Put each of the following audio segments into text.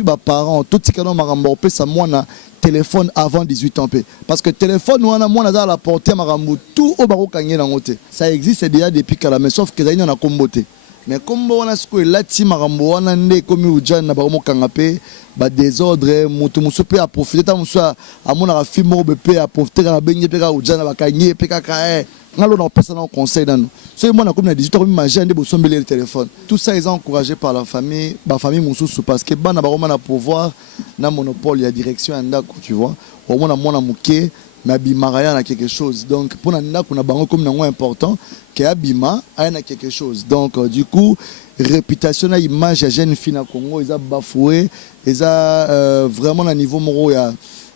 Bah, parents, tout ce qui est marambo, ça moi na téléphone avant 18 ans. Parce que téléphone, moi na la portée marambo, tout au baro kanye na ngote. Ça existe déjà depuis kala, mais sauf que ça y a comboté. Mais comme on a ce que là, ti marambo, on a né comme ujan na baro kangapé, bah désordre, mutu musupe à profiter, ta musa à mon a film be à profiter à benye peka ujan na bakanye peka kae. Ngalo na personne en conseil dans nous. C'est moi na comme na 18 ans, imagine de bossomber le téléphone. Tout ça est encouragé par la famille, ma famille Moussou parce que ban na baroma na pouvoir na monopole, il y a direction en ndako, tu vois. Au moins na mona muké, mais abimara na quelque chose. Donc pour na ndako na bango comme na important que abima a na quelque chose. Donc du coup, réputation na image ya jeune fille na Congo, ils a bafoué, ils a vraiment à niveau moro il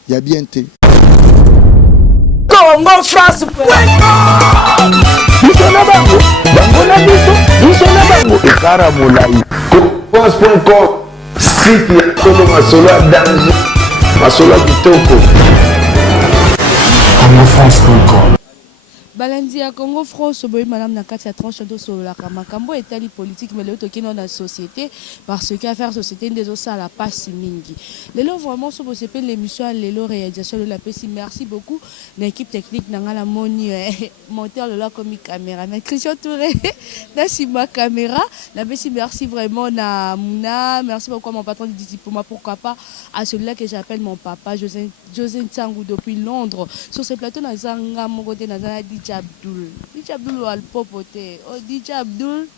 y a bien été. Congo France Misona bango bango na biso misona bango ekara molai France.com site ya solo masolo ya danger masolo ya kitoko CongoFrance.com Balandi ya Congo France boy madame na kati ya tranche de sur la makambo etali politique mais le toki dans la société parce que affaire société des ça la passe mingi. Lelo vraiment so bosepe l'émission lelo réalisation de la PC merci beaucoup l'équipe technique na la moni monteur de la comique caméra mais Christian Touré na sima caméra la PC merci vraiment na Mouna merci beaucoup à mon patron du pour moi pourquoi pas à celui-là que j'appelle mon papa José Ntangou depuis Londres sur ce plateau na zanga mon côté na DJ Abdul al popote oh DJ Abdul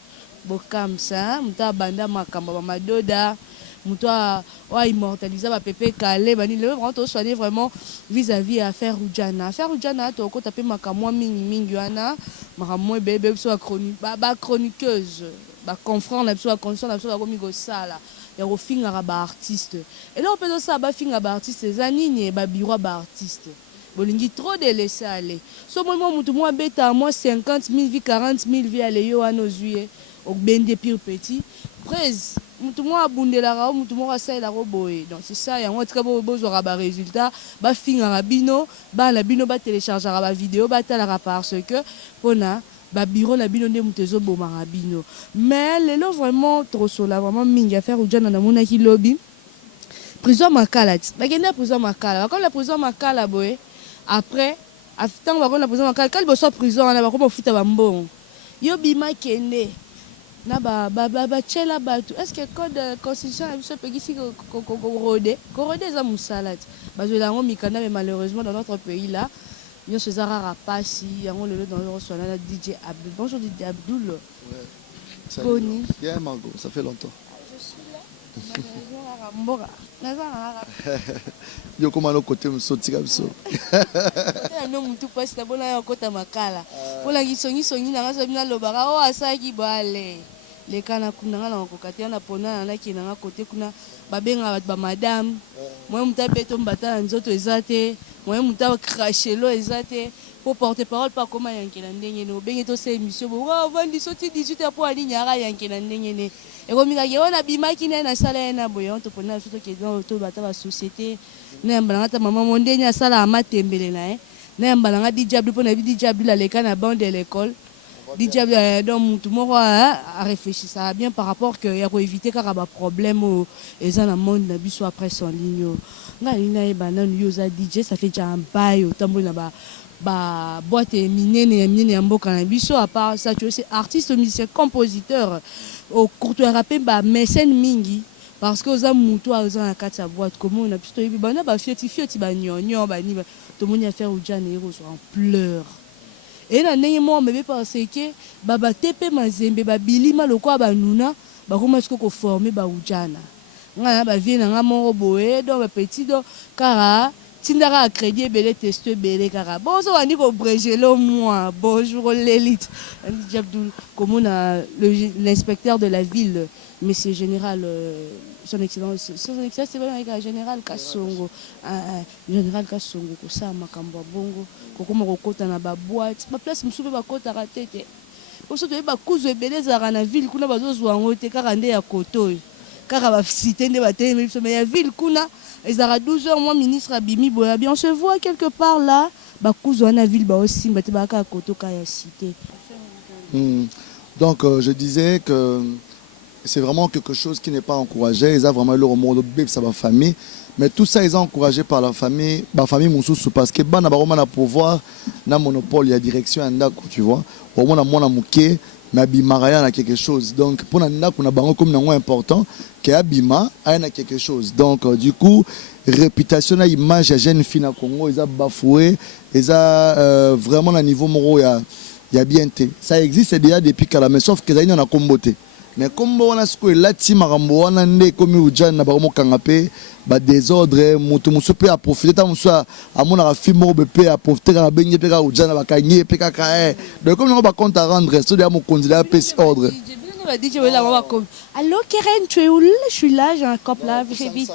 bokam ça muta banda makamba ba madoda muta wa immortaliser ba pepe kale bani le vraiment soigner vraiment vis-à-vis affaire Ujana to ko taper makamwa mingi wana makamwa bébé so chronique ba chroniqueuse ba confront la so conscient la so ko migo sala ya ko finga ba artiste et là on peut ça ba finga ba artiste zanini ba biro ba artiste bolingi trop de laisser aller so moi mutu moi beta moi 50 000 vies 40 000 vies aller yo ano zuye au bende pire petit presse mutu moi abundela ra mutu moi ça la roboé donc c'est ça ya moi très beau besoin ba résultat ba finga rabino ba la bino ba télécharger ba vidéo ba tala parce que pona ba bureau na bino nde mutu zo boma rabino mais lelo vraiment trop sola vraiment mingi affaire ujana na mona ki lobby prison makala ba genda prison makala comme la prison makala boy. Après, tant que la prison, quand il soit prison, on a comme futa bambon. Yo bima kene. Na ba chela batu. Est-ce que code constitution a besoin de ici corrodé za musalat. Ba je la mikana mais malheureusement dans notre pays là, yo se zara rapasi, yango le dans le reçoit la DJ Abdul. Bonjour DJ Abdul. Ouais. Boni. Bien Margot, ça fait longtemps. Je suis là. Yo comment le côté me sauter comme ça. Non mutu passe na bona ya kota makala. Pola ngisongi na ngaso bina lobara o asaki bale. Le kana kuna na kokati na pona na ki na côté kuna babenga ba madame. Moi muta beto mbata nzoto ezate. Moi muta crachelo ezate. Pour porter parole pas comment yankela ndenge no benge to se émission bo vandi soti 18h pour ali nyara yankela ndenge ne et comme il y a na bimaki na sala na boyon to pona surtout que dans to bata ba société na mbala ta maman mondenya na sala amatembele na na mbala nga DJ Abdul pona DJ Abdul la leka na bande de l'école DJ Abdul donc tout monde a réfléchi ça bien par rapport que ya ko éviter car ba problème au eza na monde na biso après son ligne nga ina e banana yoza DJ ça fait déjà un bail au tambo na ba boîte minene ya mboka na biso à part ça tu es artiste musicien compositeur au courtois rappé ba mécène mingi parce que oza muto oza na kati ya boîte comment on a plutôt yebi bana ba fioti ba nyonyo ba ni to moni affaire ujana ero so en pleurs et na ndenge mo mebe parce que ba tepe mazembe ba bilima lokwa ba nuna ba koma siko ko former ba ujana nga ba vie na nga mo boé do ba petit do kara tindara a crédit belé testé belé kara bonjour ani ko brégelo moi bonjour l'élite Abdul comme on a l'inspecteur de la ville monsieur général son excellence c'est bien avec général Kassongo général Kassongo ko sa makambo bongo ko koma ko kota na ba boîte ba place msupe ba kota ka tete pour surtout ba kuzo belé za na ville kuna bazo zwango te kara nde ya koto kara ba cité nde ba te mais ya ville kuna. Et à 12h, moi, ministre Abimi Boyabi, on se voit quelque part là. Bakouzo na ville aussi, Batibaka Koto Kaya cité. Donc, je disais que c'est vraiment quelque chose qui n'est pas encouragé. Ils ont vraiment leur mot de sa famille. Mais tout ça, ils sont encouragés par la famille Moussoussou. Parce que bah, na pouvoir, na monopole, il y a direction à Ndako, tu vois. Au moins, na mouké, mais Abimara, a quelque chose. Donc, pour Ndako, on a bango comme un important, que Abima a quelque chose. Donc, du coup, réputation, image, la jeune fille na Congo, ils ont bafoué, ils ont vraiment un niveau moro, il y a bien été. Ça existe déjà depuis Kala, mais sauf que ça, il y en a comboté. Mais comme on a ce que là, si marambo on a né comme Oudjan na baromo kangapé, ba désordre, mutu musu peut à profiter, ta musu à mon film au BP à profiter à baigner peka Oudjan na bakanye peka kae. Donc comme on va compte à rendre, c'est de mon candidat PC ordre. Allô Keren, tu es où? Je suis là, j'ai un cop là, j'ai vite.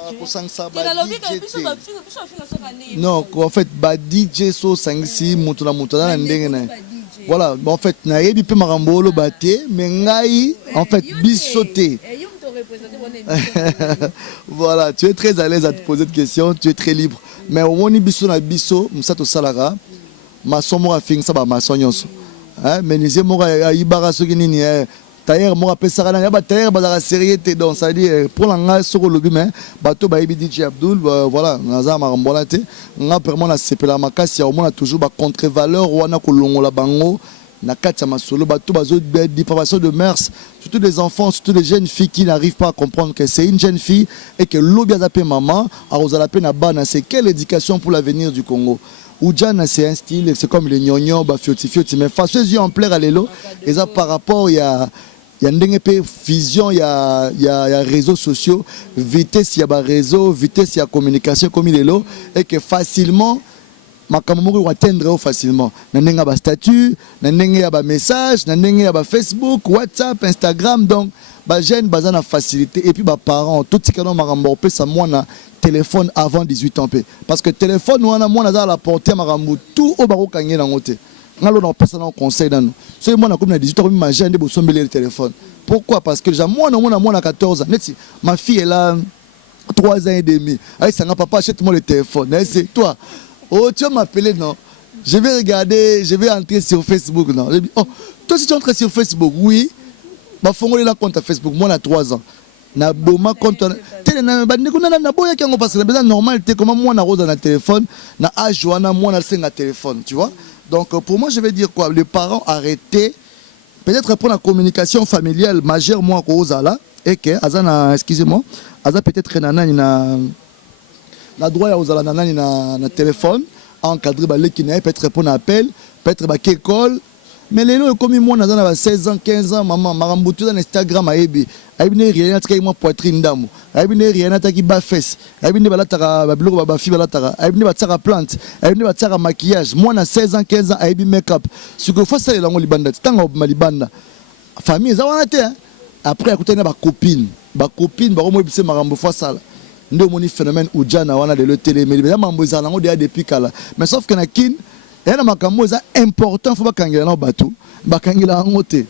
Non, en fait, ba DJ so 5-6 mutu na mutu na ndenge. Voilà, en fait, naïe bi pe marambolo baté, mais ngai en fait bisoté. Voilà, tu es très à l'aise à te poser cette question, tu es très libre. Mais au moins biso na biso, musato salara, ma somo a fin ça ba ma sonyonso. Hein, mais nizé mora ibara soki nini tailleur mora pesara na ba tailleur ba la sérieuxté donc ça dit pour l'anga soko lobi mais bato ba ibi DJ Abdul voilà naza marambola te nga permo na sepela makasi au moins toujours ba contre-valeur wana kolongola bango na kati masolo bato bazo dépravation de mœurs, surtout des enfants, surtout des jeunes filles qui n'arrivent pas à comprendre que c'est une jeune fille et que l'obi a zappé maman a osé na bana. C'est quelle éducation pour l'avenir du Congo? Oudjana c'est un style, c'est comme les gnognos, ba fioti mais face aux yeux en plaire à l'élo et ça par rapport il y a une vision, il y a réseaux sociaux, vitesse, il y a réseau, vitesse, il y a communication comme il est là, et que facilement, ma caméra va atteindre facilement. Nanenga ba statut, nanenga ba message, nanenga ba Facebook, WhatsApp, Instagram, donc ba jeune bazana facilité et puis ba parents tout ce que nous marambo pe ça moi na téléphone avant 18 ans parce que téléphone wana moi na la portée marambo tout au baro kangé na ngote. Ngalo na pesa na conseil dans nous. C'est moi na comme na 18 ans ma jeune de bosombele le téléphone. Pourquoi? Parce que déjà moi na 14 ans. Neti ma fille est là 3 ans et demi. Ay ça n'a papa achète-moi le téléphone. C'est toi. Oh, tu vas m'appeler, non? Je vais regarder, je vais entrer sur Facebook, non? Je dis, oh, toi si tu entres sur Facebook, oui. Je vais faire un compte à Facebook, moi, j'ai 3 ans. Na boma compte parce que c'est normal comment moi na rose dans téléphone na âge wana moi na un téléphone, tu vois. Donc pour moi je vais dire quoi, les parents arrêtez peut-être pour la communication familiale majeure moi rose là et que azana excusez-moi aza peut-être na droit à osala nanani na téléphone encadré ba leki na peut-être répondre à appel peut-être ba école mais les lois comme moi na 16 ans 15 ans maman marambutu dans Instagram aibi ne rien ataka moi poitrine ndamu ne rien ataki ba fesse ne balataka ba biloko ba fi balataka ne bataka plante ne bataka maquillage moi na 16 ans 15 ans aibi make-up ce que faut ça lango libanda tanga malibanda famille za wana te après écouter na ba copine ba mo bise marambo fois ça ndio moni phénomène Oudjana wana de le télé mais ya mambo za lango depuis kala mais sauf que na kin et na makambo za important faut ba kangela na batu ba kangela ngote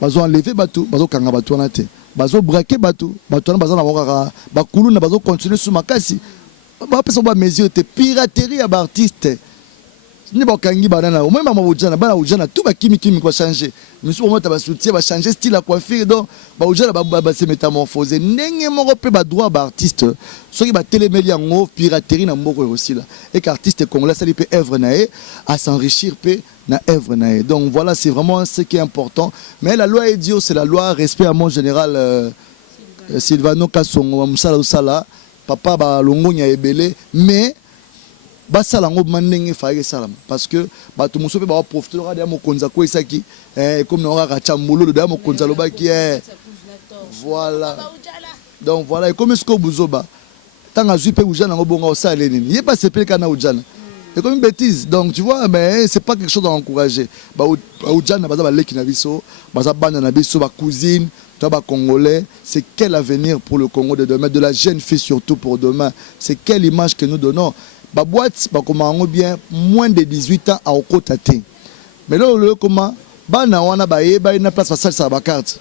bazo enlever batu bazo kanga batu wana te bazo braquer batu wana bazo na waka ba kuluna bazo continuer sur makasi ba pesa ba mesure te piraterie ya ba artiste ni ba kangi banana au même Oudjana bana Oudjana tout ba kimi va changer monsieur moment ba soutien va changer style la coiffure donc ba Oudjana ba se métamorphoser ndenge moko pe ba droit ba artiste soki ba téléméli yango piraterie na mboko aussi là et qu'artiste congolais ça lui peut œuvre naé à s'enrichir pe na œuvre naé donc voilà c'est vraiment ce qui est important mais la loi Edio c'est la loi respect à mon général Sylvano Kasongo musala usala papa ba longonya ebele mais basala ngo mandenge faye salam parce que bato musope ba profiter de mo konza ko isaki comme na ka chambolo de mo konza lobaki voilà donc voilà et comme est-ce que buzoba tanga zupe Oudjana ngo bonga osala nini il est pas sepelé kana Oudjana c'est comme une bêtise donc tu vois mais c'est pas quelque chose à encourager ba Oudjana baza ba leki na biso baza bana na biso ba cousine toi ba congolais c'est quel avenir pour le Congo de demain de la jeune fille surtout pour demain c'est quelle image que nous donnons. Ba boîte ba comment bien moins de 18 ans à okotate mais là le comment bana wana ba yeba ina place fa ça ba carte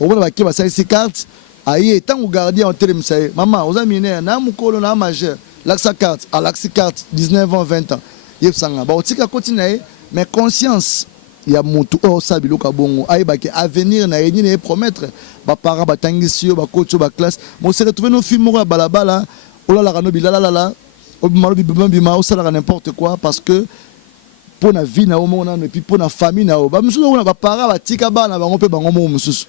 on va ba ça ici carte aye tant gardien en télé msaye maman aux amis na mukolo na majeur l'axe carte à l'axe carte 19 ans 20 ans yeb sanga ba otika continuer mais conscience il y a mutu o sabilo kabongo ayeba ke avenir na yeni ne promettre ba para batangisi yo ba coach ba classe mo se retrouver no film mo balabala ola la kano bilala la o bimalo bima o sala n'importe quoi parce que pour na vie na o mona et puis pour na famille na o ba musu na ba para ba tika bana bango pe bango mo mususu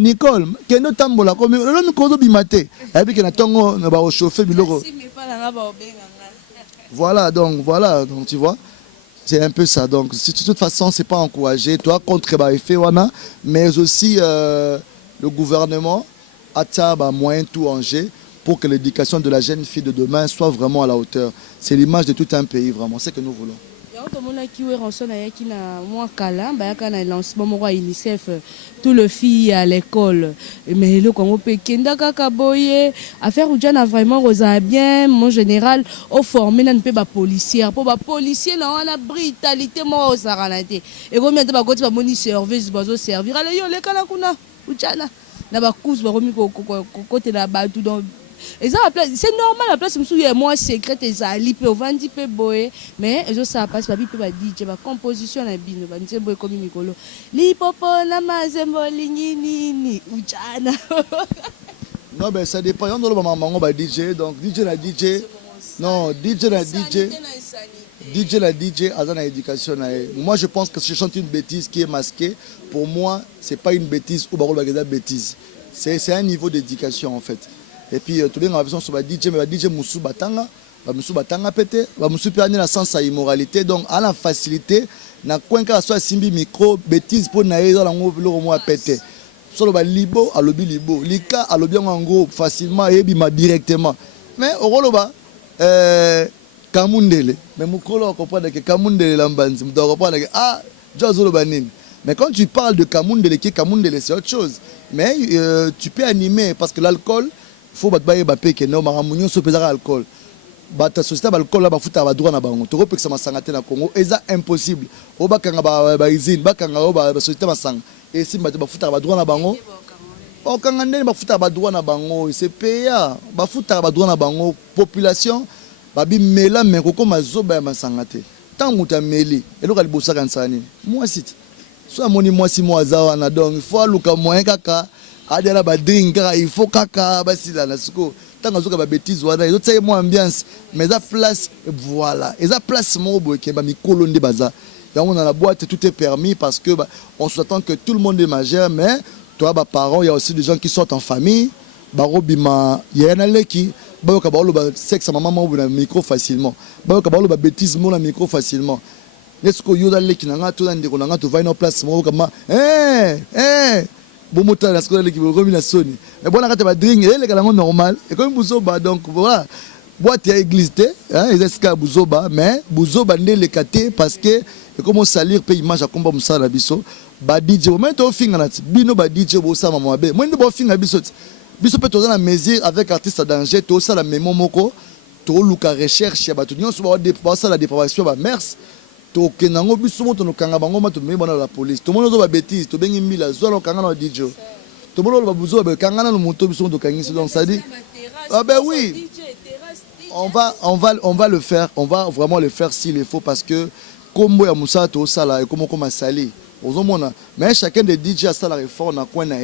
Nicole kendo tambola comme lo mi kozo bimate abi ke na tongo na ba o chauffer biloko voilà donc tu vois. C'est un peu ça. Donc, de toute façon, c'est pas encouragé. Toi, contre Wana, mais aussi le gouvernement a moyen tout enjeu pour que l'éducation de la jeune fille de demain soit vraiment à la hauteur. C'est l'image de tout un pays, vraiment. C'est ce que nous voulons. Tout le filles à l'école mais le Congo peut kenda kaka boye affaire ujana vraiment rosa bien mon général au formé na pe ba policière pour ba policier na wana brutalité mo saranate et combien de ba côté ba moni service bazo servir ale yo le kala kuna ujana na ba cause ba komi côté la ba tout donc c'est normal la place me moi secrète et ali pe vandi pe boye mais ezo ça passe ba pe ba DJ ba composition na bino ba nze boye comme mikolo li popo na mazembo lingini ujana. Non ben ça dépend on doit ba maman ba DJ donc DJ na DJ non DJ na DJ DJ la DJ a dans éducation. Moi je pense que si je chante une bêtise qui est masquée, pour moi c'est pas une bêtise ou ba bêtise, c'est un niveau d'éducation en fait. Et puis tout le monde a besoin sur DJ mais DJ musu batanga pété musu pe na sens à immoralité donc à la facilité na kwenka soit simbi micro bêtise pour na dans la ngobilo mo pété solo ba libo alobi libo lika alobi ngo facilement et bima directement mais oroloba kamundele mais mukolo comprendre que kamundele lambanzi mu comprendre que ah jazolo banine. Mais quand tu parles de kamundele qui kamundele c'est autre chose mais tu peux animer parce que l'alcool faut battre bape que non maramunyo so pesara alcool bata société alcool là ba futa ba droit na bango to repekisa masangate na Congo eza impossible o bakanga ba izine bakanga o ba société masanga et si ba futa ba droit na bango o kanga ndeni ba futa ba droit na bango c'est paya ba futa ba droit na bango population ba bi mela mais koko mazoba ya masangate tant muta meli eloka libosa kansani moi site so amoni moi si moi zawa na donc il faut luka moyen kaka adela ba drink il faut kaka basila na siko tanga zoka ba bêtise wana ils ont moi ambiance mais ça place voilà et ça place mo boye ke ba mikolo nde baza donc on a la boîte tout est permis parce que on s'attend que tout le monde est majeur mais toi ba parents il y a aussi des gens qui sortent en famille ba robima yana leki ba ka ba lo ba sexe maman mo na micro facilement ba ka ba lo ba bêtise mo na micro facilement n'est-ce que yo leki na nga to ndeko na nga to va na place mo kama Bomota la scola qui veut revenir Sony. Mais bon, la carte va drink, elle est normal. Et comme Bouzoba, donc voilà, boîte à église, hein, les escas Bouzoba, mais Bouzoba n'est le caté parce que et comment salir paye image à combat Moussa la biso. Ba DJ, moment au fin là, bino ba DJ bossa maman be. Moi ne bon fin la biso. Biso peut dans la mesure avec artiste à danger, tout ça la mémo moko, tout luka recherche, ba tout nyon so ba ça la dépravation ba merci. To kenango biso moto no kanga bango mato me bona la police to mono zo ba bêtise to bengi mila zo lo kanga na DJ to mono ba buzo ba kanga na moto biso moto kangi donc ça dit ah ben oui on va le faire on va vraiment le faire s'il le faut parce que kombo ya Moussa to sala et comment sali ozomona mais chacun des DJ a ça la réforme na coin na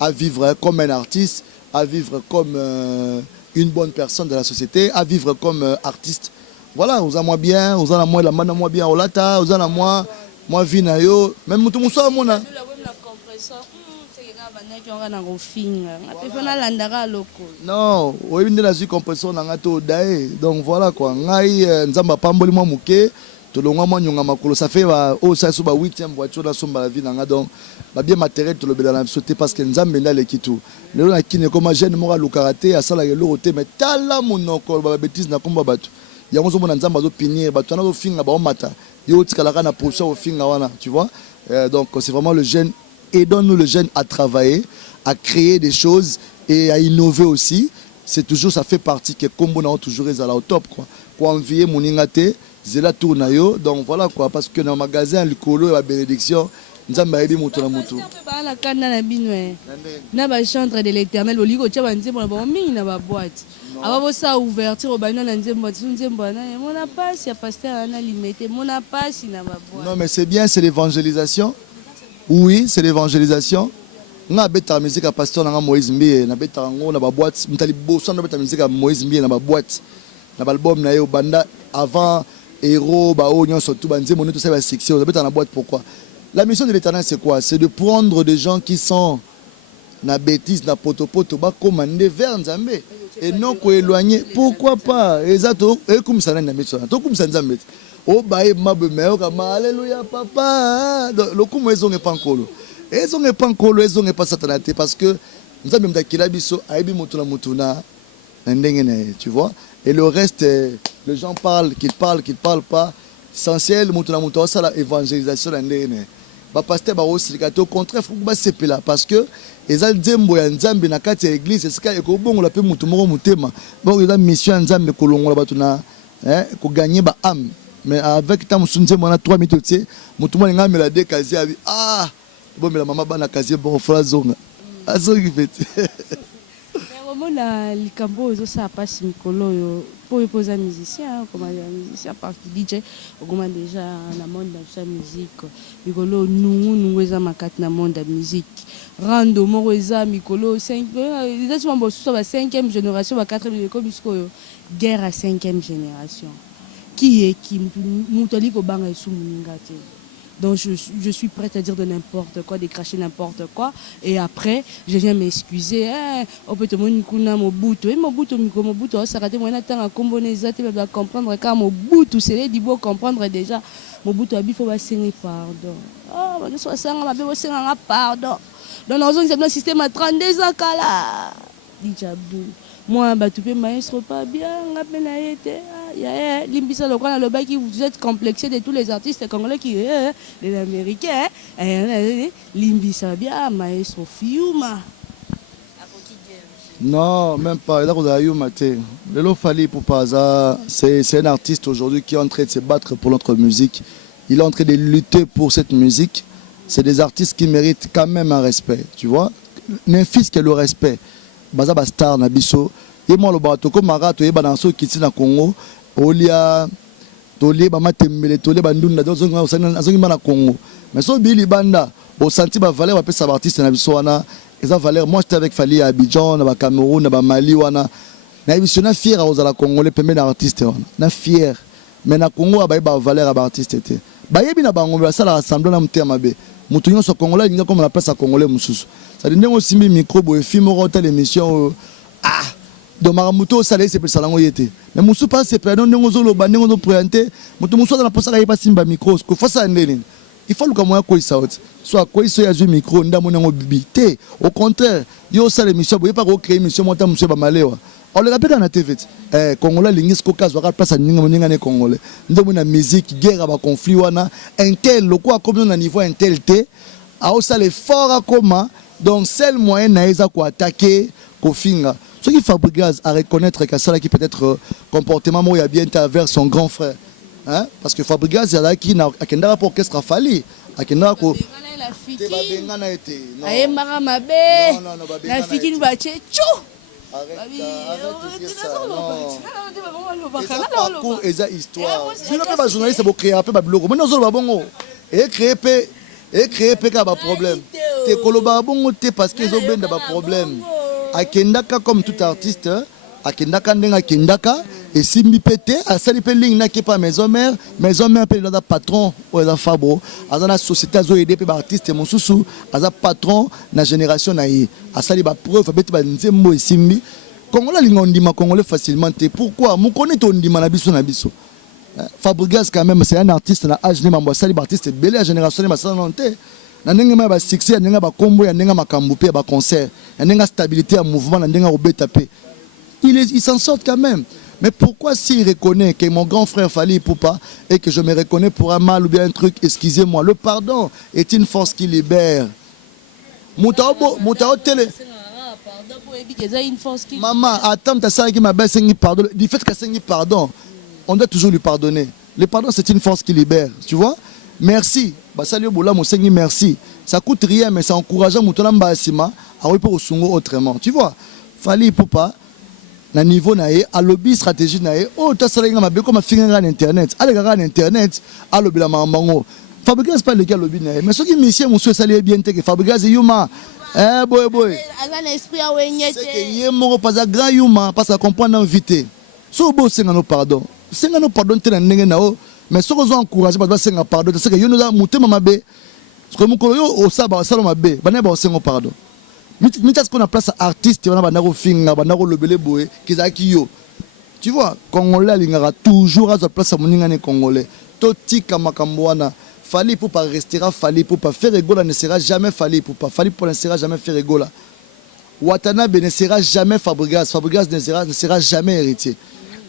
à vivre comme un artiste à vivre comme une bonne personne de la société à vivre comme artiste. Voilà, vous avez moi bien, vous avez moi la main moi bien, olata, vous avez moi vinayo, même mutu muso mona. Non, oui bien la su compresseur na ngato dae. Donc voilà quoi, ngai nzamba pamboli moi muke, to longa moi nyonga makolo ça fait au ça so ba 8e voiture na somba la vie na nga donc ba bien matériel to le bela na sauter parce que nzambe na le kitu. Le na kine comme jeune mora lu karaté à ça la le roté mais tala monoko ba bêtise na komba batu. Il y a un moment où on pinir, tu vois. Donc c'est vraiment le jeune, aidons-nous le jeune à travailler, à créer des choses et à innover aussi. C'est toujours, ça fait partie que comme on a toujours à la top quoi. Pour envier mon ingate, zela tourna yo. Donc voilà quoi, parce que dans le magasin le colo la bénédiction nzamba yebi mutu na mutu. Ba la kana na binwe. Na ba chantre de l'Éternel oliko tia ba nzembo na ba mingi na ba boîte. Aba ça ouverture au bana na nzembo nzembo na mon a pas ya pasteur na limité mon a pas na ba boîte. Non mais c'est bien, c'est l'évangélisation. Oui, c'est l'évangélisation. Na beta musique à pasteur na Moïse Mbie na beta ngo na ba boîte mtali boso na beta musique à Moïse Mbie na ba boîte. Na ba album na yo banda avant héros ba onyo surtout ba nzembo tout ça ba section na beta na boîte pourquoi? La mission de l'Éternel, c'est quoi? C'est de prendre des gens qui sont na bêtise, na potopoto, ba commander vers Nzambe. Et non qu'on éloigner. Pourquoi pas? Exactement. Et comme ça, n'a mis ça. Tout comme ça, Nzambe. Oh, bah, ma belle, alléluia, papa. Le coup, ils ont pas encore. Ils ont pas encore, ils ont pas satanaté parce que Nzambe m'a dit biso, aibi mutuna mutuna, tu vois. Et le reste, les gens parlent, qu'ils parlent pas. Essentiel, mutuna mutuna, ça la évangélisation l'année. Pasteur au contraire faut que c'est là parce que les nzembo ya nzambe na kati ya église c'est ça ko bongo la pe mutu moko mutema bon il a mission nzambe ko longola batuna ko gagner ba âme mais avec ta musunze mona 3 minutes mutu mona ngamela de kazi abi bon mais la maman bana kazi bon frazonga azongi fait na likambo ozo sa passe mikolo yo pour poser musicien comme musicien parce que DJ augmente déjà na monde de la musique mikolo nous eza makati na monde de musique rando moko eza mikolo 5 déjà tu m'en so ba 5e génération ba 4e comme yo guerre à 5e génération qui est qui mutali ko banga isu muningate. Donc je suis prête à dire de n'importe quoi, de cracher n'importe quoi. Et après, je viens m'excuser. On peut te montrer kuna Mobutu. Et Mobutu, ça a été mon temps à comprendre car Mobutu, c'est les dibo comprendre déjà. Mobutu a dit faut s'engager pardon. Ah, on soit s'engager pardon. Donc dans un système à 32 ans là. Dijabou. Moi, tu peux maestro pas bien, Limbisa Lokwana le qui vous êtes complexé de tous les artistes congolais qui les Américains, Limbisa bien, maestro Fiuma. Non, même pas. C'est un artiste aujourd'hui qui est en train de se battre pour notre musique. Il est en train de lutter pour cette musique. C'est des artistes qui méritent quand même un respect, tu vois. N'infise que le respect. Baza Bastar Nabiso. Et moi, le bateau, comme Marato, et Bananso qui est dans le Congo, Olia, Tolé, Bamatembele, Tolé, Bandunda, dans Congo. Mais si Billy Banda, au senti, Valère, on sa artiste Nabisoana, et ça, Valère, moi j'étais avec Fali à Abidjan, à Cameroun, à Mali, je suis fier aux la Congolais, mais l'artiste, je suis fier. Mais na Congo, il y a Valère à l'artiste. Il y a un ça rassemble dans le terme. Moutounion sur Congolais, il y a comme la place à Congolais, Moussous. Ça dit, nous aussi, micro, et film, l'émission. Donc Maramuto salé c'est pour ça lango yete mais musu pas c'est pardon ndongo lo ba ndongo présenté mutu musu na posa ka simba micro ko fasa ndeni il faut que moi ko isa soit ko isa ya zu micro ndamo ndongo bibité au contraire yo ça l'émission boye pas ko créer émission monta musu ba malewa on le rappelle dans la TV congolais lingis ko kazo ka place ninga moninga ne congolais ndomo na musique guerre ba conflit wana intel loko comme na niveau intel té a ça les fort comment donc seul moyen na eza ko attaquer ko finga. Ce qui Fabregas à reconnaître que ça qui peut être comportement moi il a bien envers son grand frère, hein? Parce que Fabregas il a qui n'a qu'un rapport orchestre Fali, à qu'un rapport. La fille. La fille va chez Tchou. Parcours et ça histoire. Je ne pas journaliste pour créer un peu blog. Mais nous avons bon et créer pas problème. T'es coloba bon parce qu'ils ont bien des problèmes. Akendaka comme tout artiste, Akendaka ndenga Akendaka et simbi pété, à sali pe ligne na pas maison mère pe la patron ou la fabro, azana société azo aider pe artiste mon sousou, aza patron na génération na yi, à sali ba preuve beti ba nzembo et simbi. Congolais lingondima Congolais facilement te. Pourquoi? Mon connaît ton ndima na biso na biso. Fabregas quand même c'est un artiste na âge ne mambo sali artiste belé à génération ne masala non te. Nandenga ba succès nandenga ba combo ya nandenga makambu pe ba concert nandenga stabilité à mouvement nandenga obeta pe il s'en sort quand même. Mais pourquoi s'il reconnaît que mon grand frère Fali Poupa et que je me reconnais pour un mal ou bien un truc, excusez-moi, le pardon est une force qui libère. Moutao télé maman attends ta ça qui m'a baissé pardon du fait que c'est pardon on doit toujours lui pardonner. Le pardon, c'est une force qui libère. Tu vois? Merci. Basalio Boula Mosengi, merci. Ça coûte rien, mais ça encourage Moutona Mbasima à reprendre au Songo autrement. Tu vois? Fali Poupa, na niveau nae, à lobby stratégie nae, oh, t'as ça là, ma comme finger en internet. Allez, regarde internet, à lobby la mamango. Fabriquer pas le gars lobby nae, mais ce qui monsieur monsieur salé bien que Fabriquer c'est Yuma. Eh boy boy. C'est que yemo pas à grand Yuma parce à comprendre invité. So beau c'est nos pardon. C'est nos pardon t'es n'engue nao, mais ce qu'on encourage pas c'est pardon. C'est que yo nous a monté mama bé. Ce que mon collègue au sabbat salon bé, bané ba c'est pardon. Mitas qu'on a place artiste, on a banaro finga, banaro lebele boé, kizaki yo. Tu vois, Congolais lingara toujours à sa place à moningane Congolais. Toti kamakamboana. Fali pour pas restera, fali pour pas faire égola ne sera jamais fali pour pas. Fali pour ne sera jamais faire égola. Watanabe ne sera jamais Fabregas. Fabregas ne sera jamais héritier.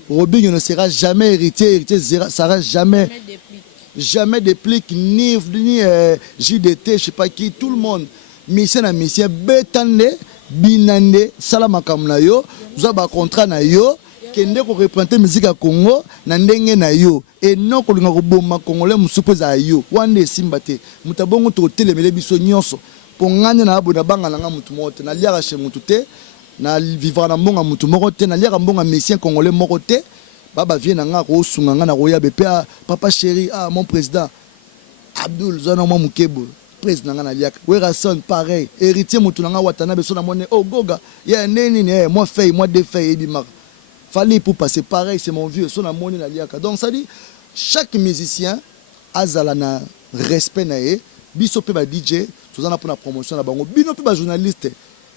Robin ne sera jamais héritier. Héritier sera jamais déplique ni JDT, je sais pas qui, tout le monde. Mission à mission, Betande, Binande, Salamakam yo, nous avons un contrat na yo. Kende ko représenter musique à Congo na ndenge na yo et non ko linga ko bomba congolais musupoza yo wande simbate mutabongo to telemele biso nyonso po nganya na abona banga na mutu mote na liara chez mutu te na vivre na mbonga mutu moko te na liara mbonga messien congolais moko te baba vient nga ko sunga nga na ko ya bepe papa chéri mon président Abdul Zona mo mukebo président nga na liaka Werason pareil héritier mutu nga Watanabe so na mone oh goga ya neni ne moi fay moi défait ebimar. Fallait pour passer pareil, c'est mon vieux, son amour na liaka. Donc ça dit, chaque musicien a un respect nae, biso pe ba DJ, sozana pour la promotion na bango, bino pe ba journaliste.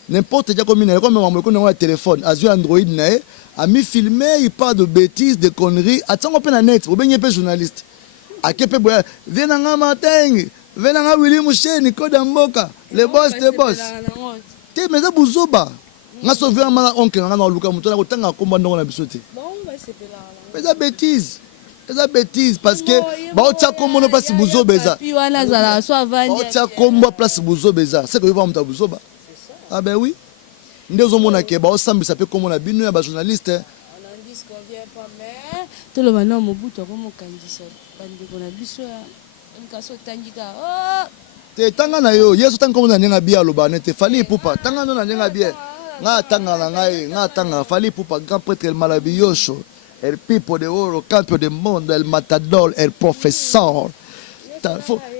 N'importe quoi comme on a un téléphone, a Android nae, a mis filmé, il parle de bêtises, de conneries, attends on peut na net, ou bien il journaliste. A kepe boya, venanga matin, venanga Willy Mouché, Nico Damboka, les boss. Te mais ça bouzoba. Nga sauvé un mal oncle nga na luka muto na kotanga komba ndongo na biso te. Mais ça bêtise. Ça bêtise parce que ba otsa kombo no place buzo beza. Puis wana zala so avandi. Otsa kombo place buzo beza. C'est que va muta buzo ba. Ah ben oui. Ndezo mona ke ba osambisa pe kombo na bino ya ba journaliste. On en dit qu'on vient pas mais tout le monde mobuto ko mo kandisa. Bandi ko na biso ya. Nkaso tangika. Oh. Te tanga na yo, yeso tanga kombo na ndenga bia loba ne te fali pupa. Tanga no na ndenga bia. Nga tanga fali pour pas grand prêtre el maravilloso el pipo de oro campo de monde el matador el professeur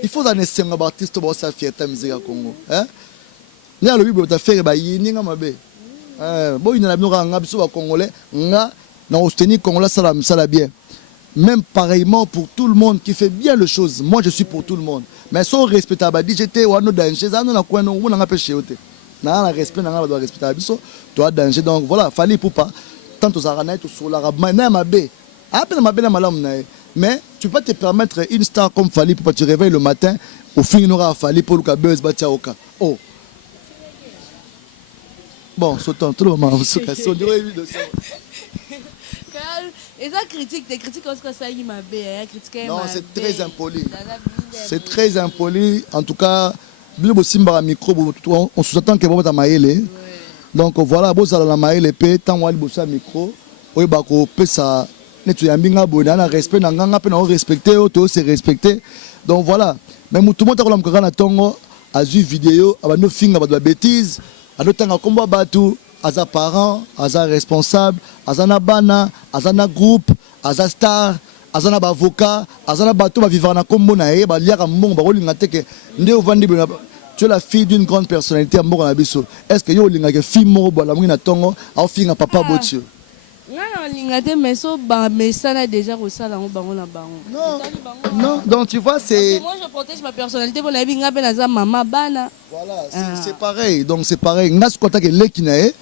il faut en essayer un artiste pour sa fierté musique à Congo hein nya le bibo ta faire ba yini nga mabe bon il na bino nga biso ba congolais nga na osteni congolais ça bien même pareillement pour tout le monde qui fait bien les choses moi je suis pour tout le monde mais sans respecter ba DJT ou no danger ça no na quoi no nga pêcher ote na respect na doit respecter biso toi danger donc voilà fallait pour pas tant aux aranaï tout sur l'arabe na mabe après na mabe na malam na mais tu peux pas te permettre une star comme Fally pour pas te réveiller le matin au fin il aura Fally pour le buzz batia oka oh bon sautant tout le moment on dirait lui de ça et ça critique des critiques parce que ça il m'a bien critiquer non c'est très impoli c'est très impoli en tout cas on sous-attend que vous avez donc voilà, vous avez la maïle pe tant wali bossa micro, oui bako pe ça netu yambinga bona respect na nganga pe na respecter auto se respecter. Donc voilà, mais tout le monde a la mkaka na tongo azu vidéo abano finga ba bêtise, adotanga komba batu aza parent, aza responsable, azana bana, azana groupe, aza star. Azana ba avocat, azana bato ba vivre na kombo na ye ba liaka mbongo ba kolinga teke nde ovandi bina. Tu es la fille d'une grande personnalité à mbongo na biso. Est-ce que yo linga ke fille moko ba la mwina tongo a finga papa botio? Non, linga te mais so ba mesana déjà ko sala ngo bango na bango. Non, donc tu vois c'est moi je protège ma personnalité pour na binga pe na za mama bana. Voilà, c'est pareil. Donc c'est pareil. Ngas kota ke lekinae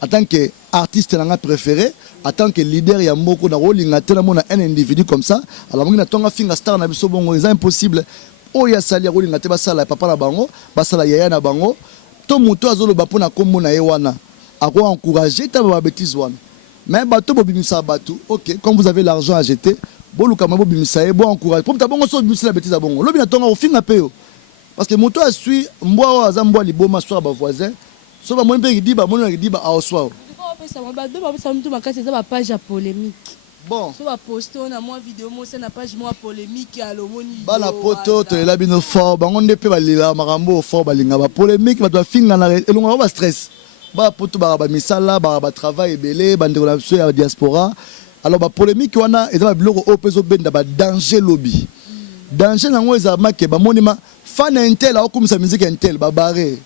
en tant que artiste nanga préféré, en tant que leader ya moko na rolinga te na mona un individu comme ça, alors mwina tonga finga star na biso bongo c'est impossible. Oya sali rolinga te basala papa na bango, basala yaya na bango. To moto azolo ba pona kombo na ye wana. Ako encourager ta ba bêtise wana. Mais bato bobimisa bato, OK, comme vous avez l'argent à jeter, boluka mabo bimisa ye bo encourager. Pour ta bongo so bimisa la bêtise à bongo. Lobi na tonga o finga peo. Parce que moto a suit mbwa wa zambwa liboma so ba voisin. So ba mwen pe ki diba, mwen ki diba a oswa. Ça m'a deux ça me tout ma casse ça va page polémique. Bon. So va poster on a moi vidéo moi c'est na page moi polémique à l'omoni. Bana poto to ela bino fort bango nde pe balila makambo fort balinga ba polémique ba to finga na elonga ba stress. Ba poto ba misala ba travail ebele bande na biso ya diaspora. Alors ba polémique wana eza ba biloko opezo benda ba danger lobby. Danger nango eza make ba monima fan intel a okumisa musique intel ba barré.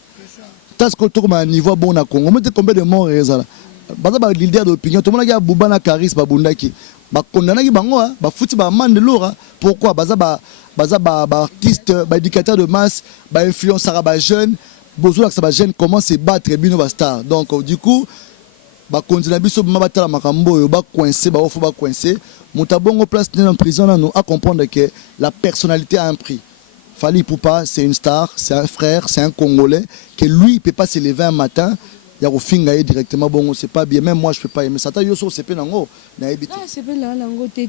Parce que tout comme niveau bon na Congo, mais combien de morts ezala. Baza ba leader d'opinion, tout le monde a Bouba na Karis ba bundaki. Ba condamna ki bango ba futi ba amende lourd. Pourquoi baza ba artiste, ba éducateur de masse, ba influenceur ba jeune, besoin que ça ba jeune comment se battre bino ba star. Donc du coup ba continuer biso ba batala makambo yo ba coincé ba ofo ba coincé. Mutabongo place en prison là nous à comprendre que la personnalité a un prix. Fally Ipupa, c'est une star, c'est un frère, c'est un Congolais, que lui, il ne peut pas se lever un matin, il y a au fingaye directement, bon, c'est pas bien, même moi, je ne peux pas aimer ça. Tu as c'est pas nango, ah, c'est pas là, nango, tu es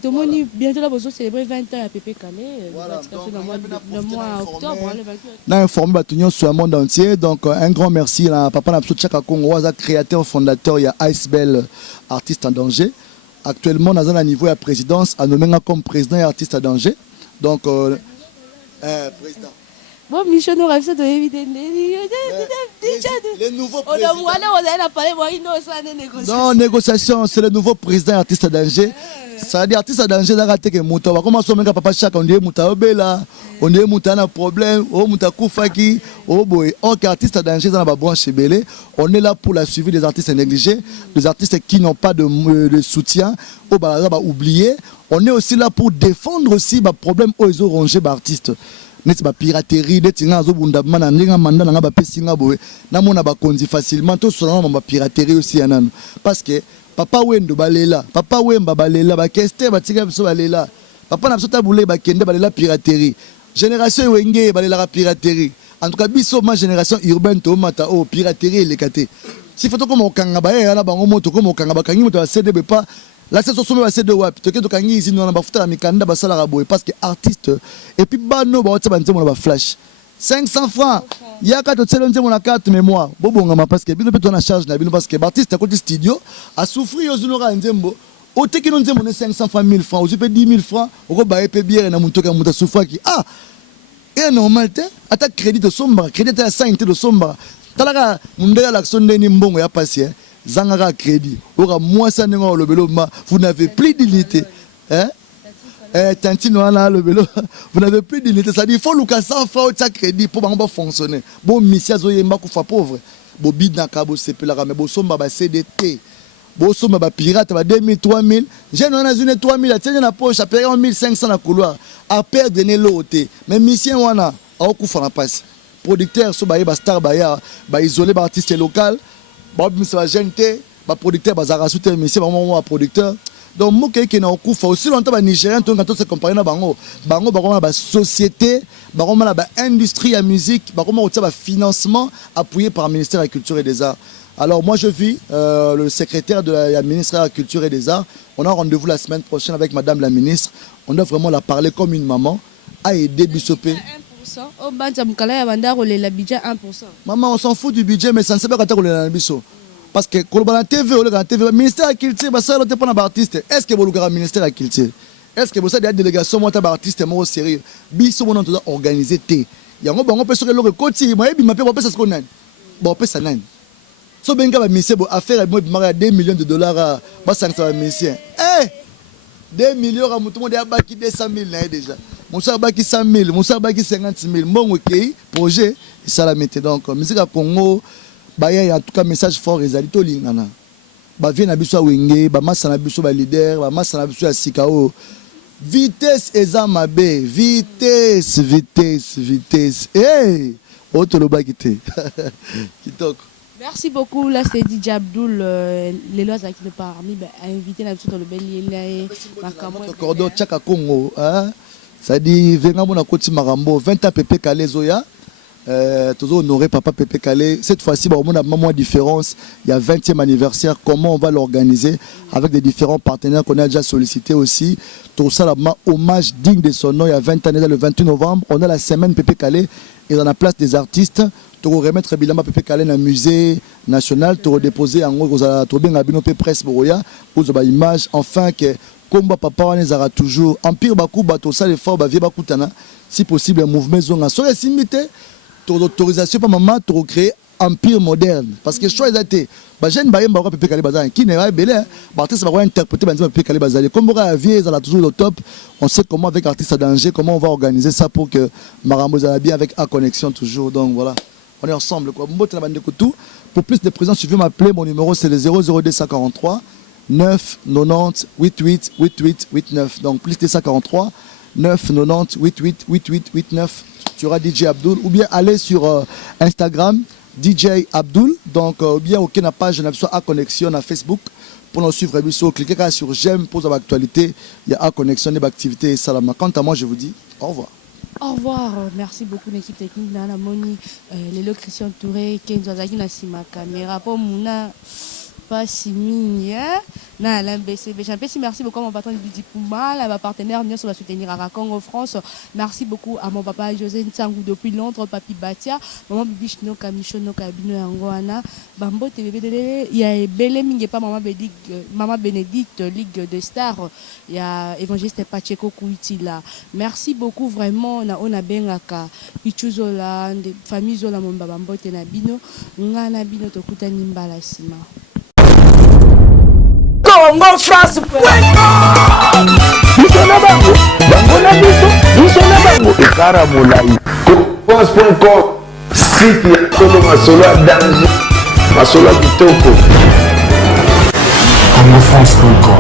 bientôt là, vous célébrer 20 ans à Pépé Calais, le mois octobre, on a informé Batunion sur le monde entier, donc un grand merci à Papa Napsou Tchaka Congo, créateur, fondateur, il y a Icebell, artiste en danger. Actuellement, dans un niveau de la présidence, à nommer comme président et artiste en danger. Donc, président. Bon, Michel, nous rêvons de éviter les nouveaux présidents. Non, négociation, c'est le nouveau président artiste d'Angers. Ça veut dire artiste d'Angers, là, que Mouta. Comment ça, on papa chaque on dit Mouta Obela, on dit Mouta a un problème, oh Mouta Koufaki, oh boy. Ok, artiste d'Angers, dans la branche Belé. On est là pour la suivi des artistes négligés, des artistes qui n'ont pas de soutien, oh bah oublié. On est aussi là pour défendre aussi les problèmes aux rongés d'artistes. N'est pas piraterie, des tinga zo bunda mana ndinga manda nga ba pesinga boy. Na mona ba konzi facilement to so na ba piraterie aussi anano. Parce que papa wendo balela, papa wemba balela ba keste ba tinga biso balela. Papa na biso tabule ba kende balela piraterie. Génération wenge balela la piraterie. En tout cas biso ma génération urbaine to mata o piraterie lekate. Si faut comme okanga ba ya na bango moto comme okanga ba kangi moto ba cede pas. Là, c'est ce que c'est de WAP. Tu as dit ici, nous avons fait un mikanda, parce que artiste, et puis, bah, nous, on a flash. 500 francs. Il y a 4 carte mémoire. Bon, parce que, on a charge, parce que l'artiste, à côté studio, a souffert aux honoraires, au te qui nous dit 500 francs, 1000 francs, vous avez 10 000 francs, on va payer bien, on a souffert qui. Ah! Et normal, à crédit de sombre, crédit à 5 de sombre. Talaga, mon l'action de Nimbongo, il y a passé. Zangara crédit. Vous n'avez plus d'unité. Hein? Vous n'avez plus d'unité. Ça dit, il faut que 100 francs de crédit pour fonctionner. Bon, Missia Zoyemba Koufa pauvre. Bon, Bidnaka, bon, c'est là, mais bon, somba, CDT. Bon, somba, pirate, 2000, 3000. J'ai une 3000, tiens, la poche, à payer 1500 dans le couloir. À perdre l'autre. Mais Missia, on a, au Koufa, on passe. Producteur, soba, star, isolé, artiste local. C'est la gente, les producteurs, les artistes, mais c'est vraiment un producteur. Donc, moi, qui est en cours, aussi longtemps, les Nigériens, quand on se compare à Bango, la société, l'industrie, la musique, le financement appuyé par le ministère de la Culture et des Arts. Alors, moi, je vis le secrétaire de la ministre de la Culture et des Arts. On a rendez-vous la semaine prochaine avec Madame la ministre. On doit vraiment la parler comme une maman, à aider Bissopé. Maman, on s'en fout du budget, mais ça ne sait pas quand on est dans le biseau. Parce que quand on est TV, le ministère de la Culture, ça ne pas d'artiste. Est-ce que vous avez un ministère de la Culture? Est-ce que vous avez des délégations d'artistes au sérieux? Biso, on doit organiser. Il y a un peu de choses qui sont côté. Moi, je m'appelle ce qu'on a. Bon, on ça n'a. Si vous avez un ministère pour faire 2 millions de dollars, ça va être ministère. 2 millions, tout le monde a 200 000 déjà. Moussa Baki 100 000, Moussa Baki 50 000. Bon, ok, projet, ça la mette. Donc, musique à Congo, il y a en tout cas message fort, les alito lingana. Vient à Bissou Wenge, Massa na Bissou leader, Massa na Bissou Sikao. Vitesse ezamabe, vitesse, vitesse, vitesse. Hey! Autre le bas qui toque. Merci beaucoup. Là, c'est DJ Abdoul. Les lois qui ne parmi invité là sur le bel lien. Cordon Tchaka Congo. Ça dit, venga mon akoti marambo. 20 ans Pépé Calais Zoya. Toujours honoré Papa Pépé Calais. Cette fois-ci, on a moins de différence. Il y a 20e anniversaire. Comment on va l'organiser avec des différents partenaires qu'on a déjà sollicités aussi. Tout ça, là, hommage digne de son nom. Il y a 20 années, le 28 novembre, on a la semaine Pépé Calais. Et dans la place des artistes, tu vas remettre Bilama Pépé Calais dans le musée national. Tu vas déposer en gros, tu vas bien presse pour une image. Enfin, que combat papa wana ezaka toujours empire bakuba to ça l'effort ba vie bakutana si possible mouvement zonga so ya simité to autorisation pa maman to créer empire moderne parce que choix été ba jeune ba yemba ko pepe kali bazali qui n'est pas belé ba artiste ba ko interpréter ba pepe kali bazali comme ba vie ça toujours au top on sait comment avec artiste à danger comment on va organiser ça pour que Marambo ça bien avec A Connexion toujours donc voilà on est ensemble quoi mbote na bande tout pour plus de présence si vous m'appeler mon numéro c'est le 00243 9 90 88 88 89 donc plus de 143 9 90 88 88 89 tu auras DJ Abdul ou bien aller sur Instagram DJ Abdul donc ou bien aucune page n'a soit A Connexion à Facebook pour nous suivre cliquez sur j'aime pour l'actualité il y a A Connexion et l'activité salama quant à moi je vous dis au revoir. Au revoir, merci beaucoup l'équipe technique dans la Moni, le Christian Touré, Kenzo Zaki na sima caméra pour Mouna pas si mignon na l'MBCB. Merci beaucoup à mon patron Bidi Pouma, ma partenaire nous va soutenir à Congo France. Merci beaucoup à mon papa José Nsangou depuis Londres, papi Batia, maman Bibiche no Kamicho no Kabino Yangoana, Bambo TV, il y a Belé Mingue pas maman Bénédicte Ligue de Stars, il y a évangéliste Pacheco Kouitila. Merci beaucoup vraiment na ona bengaka Pichuzola, famille Zola mon Bambo Tenabino, ngana bino tokuta nimbala sima. Congo France Bisona bango bango na biso na bango ekara molai France.com site ya solo masolo ya danger masolo ya kitoko CongoFrance.com